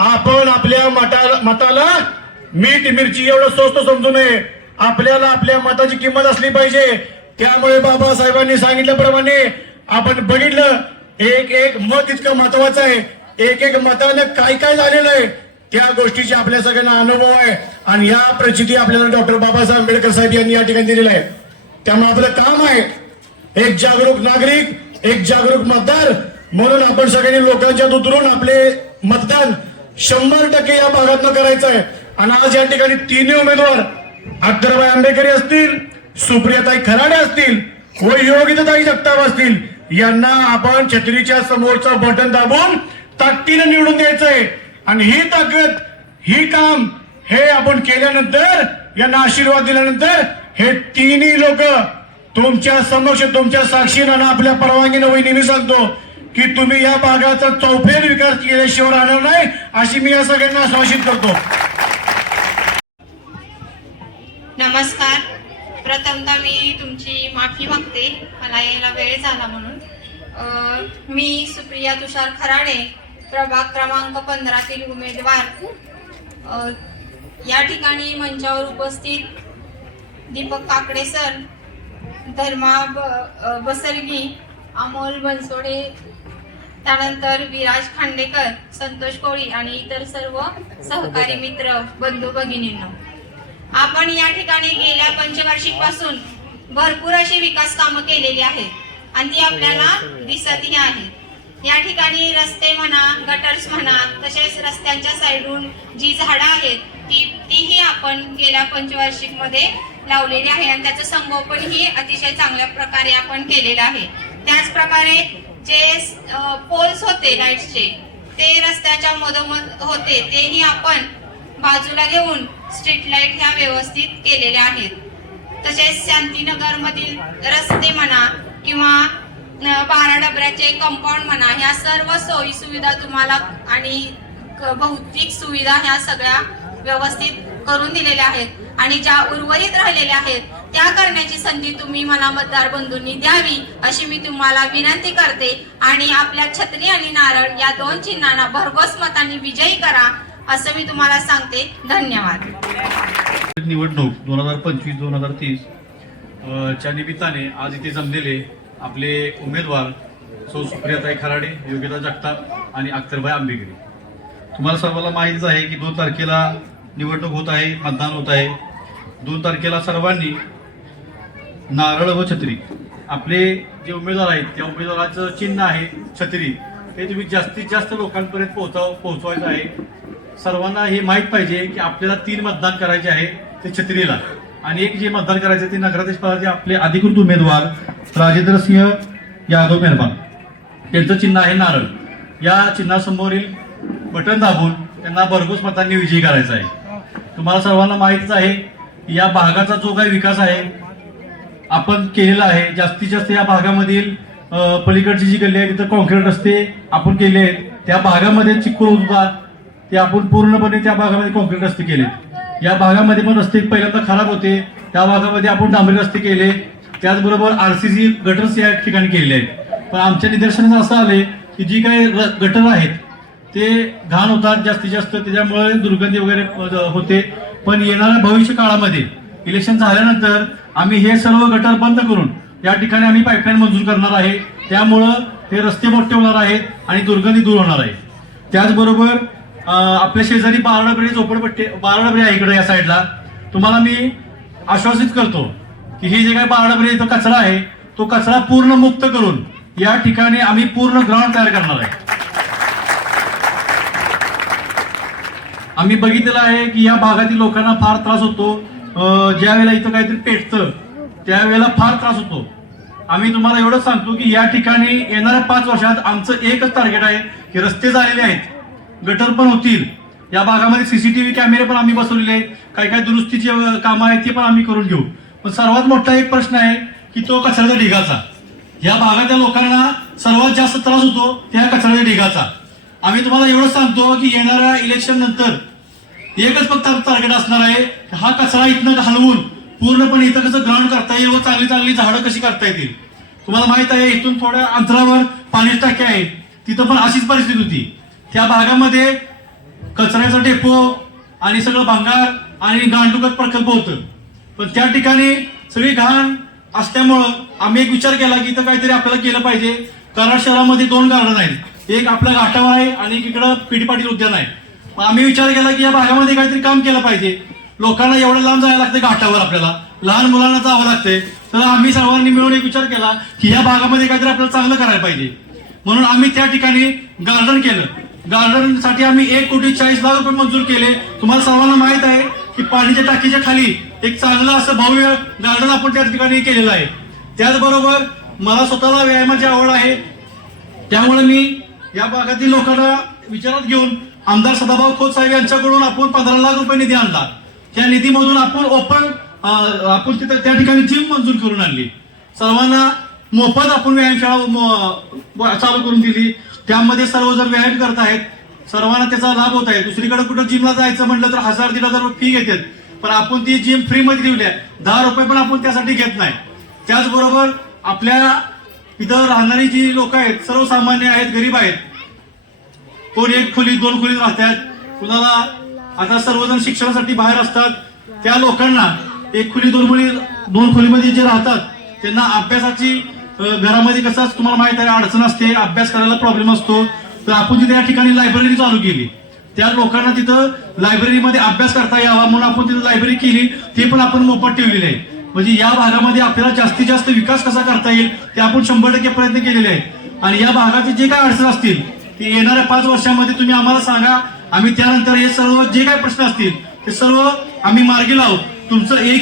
आपण आपल्या मताला मीठ मिरची एवढं स्वस्त समजू नये. आपल्याला आपल्या मताची किंमत असली पाहिजे. त्यामुळे बाबासाहेबांनी सांगितल्याप्रमाणे आपण बघितलं, एक एक मत इतकं महत्वाचं आहे. एक एक मतानं काय काय झालेलं आहे त्या गोष्टीची आपल्या सगळ्यांना अनुभव आहे. आणि या प्रचिती आपल्याला डॉक्टर बाबासाहेब आंबेडकर साहेब यांनी या ठिकाणी दिलेला आहे. त्यामुळे आपलं काम आहे एक जागरूक नागरिक, एक जागरूक मतदार म्हणून आपण सगळ्यांनी लोकांच्यात उतरून आपले मतदान 100% या भागातनं करायचं आहे. आणि आज या ठिकाणी तिन्ही उमेदवार अख्तरबाई आंबेडकरी असतील, सुप्रियाताई खराडे असतील व योगिताताई जगताप असतील, यांना आपण छत्रीच्या समोरचं बटन दाबून ताकदीने निवडून द्यायचंय. आणि ही ताकद, ही काम हे आपण केल्यानंतर, यांना आशीर्वाद दिल्यानंतर हे तिन्ही लोक तुमच्या समक्ष, तुमच्या साक्षीनं आपल्या परवानगीनं वहिनी सांगतो की तुम्ही या भागाचा चौफेर विकास केल्याशिवाय राहणार नाही, अशी मी या सगळ्यांना आश्वासित करतो. नमस्कार. प्रथमतः मी तुमची माफी मागते, मला यायला वेळ झाला म्हणून. मी सुप्रिया तुषार खराडे, प्रभाग क्रमांक 15 उमेदवार. या ठिकाणी मंचावर उपस्थित दीपक काकडे सर, धर्मा बसरगी, अमोल बनसोडे, त्यानंतर विराज खांडेकर, संतोष कोळी आणि इतर सर्व सहकारी मित्र, बंधू भगिनींनो, आपण या ठिकाणी गेल्या पंचवार्षिक पासून भरपूर अशी विकास कामं केलेली आहेत आणि ती आपल्याला दिसतही आहेत. या ठिकाणी रस्ते म्हणा, गटर्स म्हणा, तसेच रस्त्यांच्या साईडून जी झाडं आहेत तीही आपण गेल्या पंचवार्षिक मध्ये लावलेली आहे आणि त्याचं संगोपनही अतिशय चांगल्या प्रकारे आपण केलेलं आहे. त्याच प्रकारे जे पोल्स होते लाईट्सचे, ते रस्त्याच्या मधोमध होते, तेही आपण बाजूला घेऊन स्ट्रीट लाईट ह्या व्यवस्थित केलेल्या आहेत. तसेच शांतीनगर मधील रस्ते म्हणा किंवा 12 डबऱ्याचे कंपाऊंड म्हणा, ह्या सर्व सोयी सुविधा तुम्हाला आणि भौतिक सुविधा ह्या सगळ्या व्यवस्थित करून दिलेल्या आहेत. आणि ज्या उर्वरित राहिलेल्या आहेत त्या करण्याची संधी तुम्ही मला मतदार बंधूंनी द्यावी अशी मी तुम्हाला विनंती करते. आणि आपल्या छत्री आणि नारळ या 2 चिन्हांना भरघोस मतांनी विजयी करा असं मी तुम्हाला सांगते. धन्यवाद. निवडणूक 2025-2030 च्या निमित्ताने आज इथे जमलेले आपले उमेदवार सौ सुप्रियाताई खराडे, योगिता जगताप आणि अख्तरबाई आंबेडकरी. तुम्हाला सर्वांना माहितीच आहे की 2 तारखेला निवडणूक होत आहे, मतदान होत आहे. 2 तारखेला सर्वांनी नारळ व छत्री, आपले जे उमेदवार आहेत त्या उमेदवाराचं चिन्ह आहे छत्री, हे तुम्ही जास्तीत जास्त लोकांपर्यंत पोहोचवायचं आहे. सर्वांना हे माहीत पाहिजे की आपल्याला 3 मतदान करायचे आहे ते छत्रीला, आणि एक जे मतदान करायचे ते नगराध्यक्ष पदाचे आपले अधिकृत उमेदवार राजेंद्र सिंह यादव मेहरबान, त्यांचं चिन्ह आहे नारळ. या चिन्हासमोरील बटन दाबून त्यांना भरघोस मतांनी विजयी करायचा आहे. तुम्हाला सर्वांना माहितीच आहे या भागाचा जो काही विकास आहे आपण केलेला आहे. जास्तीत जास्त या भागामधील पलीकडची जी गल्ली आहे तिथं कॉन्क्रीट रस्ते आपण केले आहेत. त्या भागामध्ये चिखल होत होता, ते आपण पूर्णपणे त्या भागामध्ये कॉन्क्रीट रस्ते केले. या भागामध्ये पण रस्ते पहिल्यांदा खराब होते, त्या भागामध्ये आपण डांबरी रस्ते केले. त्याचबरोबर RCC गटर्स या ठिकाणी केलेले आहेत. पण आमच्या निदर्शनास असं आले की जी काही गटर आहेत ते घाण होतात जास्तीत जास्त, त्याच्यामुळे दुर्गंधी वगैरे होते. पण येणाऱ्या भविष्य काळामध्ये इलेक्शन झाल्यानंतर आम्ही हे सर्व गटर बंद करून या ठिकाणी आम्ही पाईपलाईन मंजूर करणार आहे. त्यामुळं हे रस्ते मोठे होणार आहेत आणि दुर्गंधी दूर होणार आहे. त्याचबरोबर आपल्या शेजारी 12 डबरे झोपडपट्टी 12 डबरे आहे इकडे या साईडला. तुम्हाला मी आश्वासित करतो की हे जे काही 12 डबरे इथं कचरा आहे तो कचरा पूर्ण मुक्त करून या ठिकाणी आम्ही पूर्ण ग्राउंड तयार करणार आहे. आम्ही बघितलेलं आहे की या भागातील लोकांना फार त्रास होतो. ज्या वेळेला इथं काहीतरी पेटतं त्यावेळेला फार त्रास होतो. आम्ही तुम्हाला एवढंच सांगतो की या ठिकाणी येणाऱ्या 5 वर्षात आमचं एकच टार्गेट आहे की रस्ते झालेले आहेत, गटर पण होतील, या भागामध्ये CCTV कॅमेरे पण आम्ही बसवलेले आहेत, काही दुरुस्तीची कामं आहेत ती पण आम्ही करून घेऊ. पण सर्वात मोठा एक प्रश्न आहे की तो कचऱ्याच्या ढिगाचा. या भागातल्या लोकांना सर्वात जास्त त्रास होतो त्या कचऱ्याच्या ढिगाचा. आम्ही तुम्हाला एवढंच सांगतो की येणाऱ्या इलेक्शन नंतर एकच फक्त टार्गेट असणार आहे, हा कचरा इथनं हलवून पूर्णपणे इथं कसं ग्राउंड करता येईल व चांगली चांगली झाडं कशी करता येतील. तुम्हाला माहित आहे इथून थोड्या अंतरावर पाण्याची टाकी आहे, तिथं पण अशीच परिस्थिती होती. त्या भागामध्ये कचऱ्याचा डेपो आणि सगळं भांगार आणि गांडुकत प्रकल्प होतं. पण त्या ठिकाणी सगळी घाण असल्यामुळं आम्ही एक विचार केला की इथं काहीतरी आपल्याला केलं पाहिजे. कराड शहरामध्ये 2 गार्डन आहेत, एक आपल्या घाटावर आहे आणि एक इकडं पीडी पाटील उद्यान आहे. मग आम्ही विचार केला की या भागामध्ये काहीतरी काम केलं पाहिजे. लोकांना एवढं लांब जायला लागतं घाटावर, आपल्याला लहान मुलांना जावं लागतंय. तर आम्ही सर्वांनी मिळून एक विचार केला की या भागामध्ये काहीतरी आपल्याला चांगलं करायला पाहिजे. म्हणून आम्ही त्या ठिकाणी गार्डन केलं. गार्डनसाठी आम्ही 1,40,40,00,000 रुपये मंजूर केले. तुम्हाला सर्वांना माहित आहे की पाणीच्या टाकीच्या खाली एक चांगलं असं भव्य गार्डन आपण त्या ठिकाणी केलेलं आहे. त्याचबरोबर मला स्वतःला व्यायामाची आवड आहे, त्यामुळे मी या भागातील लोकांना विचारात घेऊन आमदार सदाभाऊ खोत साहेब यांच्याकडून आपण 15 लाख रुपये निधी आणला. त्या निधीमधून आपण तिथं त्या ठिकाणी जिम मंजूर करून आणली. सर्वांना मोफत आपण व्यायामशाळा चालू करून दिली. त्यामध्ये सर्वजण व्यायाम करत आहेत, सर्वांना त्याचा लाभ होत आहे. दुसरीकडे कुठं जिमला जायचं म्हटलं तर 1,000-1,500 रुपये फी घेतात, पण आपण ती जिम फ्री मध्ये दिली आहे. 10 रुपये पण आपण त्यासाठी घेत नाही. त्याचबरोबर आपल्या इथं राहणारी जी लोक आहेत सर्वसामान्य आहेत, गरीब आहेत. कोण 1 खोली 2 खोलीत राहतात, कुणाला आता सर्वजण शिक्षणासाठी बाहेर असतात. त्या लोकांना 1 खोली 2 खोलीमध्ये जे राहतात त्यांना अभ्यासाची घरामध्ये कसं तुम्हाला माहित आहे अडचण असते, अभ्यास करायला प्रॉब्लेम असतो. तर आपण तिथे या ठिकाणी लायब्ररी चालू केली. त्या लोकांना तिथं लायब्ररीमध्ये अभ्यास करता यावा म्हणून आपण तिथं लायब्ररी केली. ते पण आपण मोफत ठेवलेली आहे. म्हणजे या भागामध्ये आपल्याला जास्तीत जास्त विकास कसा करता येईल ते आपण 100% प्रयत्न केलेले आहेत. आणि या भागाचे जे काय अडचण असतील ते येणाऱ्या 5 वर्षांमध्ये तुम्ही आम्हाला सांगा. आम्ही त्यानंतर हे सर्व जे काही प्रश्न असतील ते सर्व आम्ही मार्गी लावू. तुमचं एक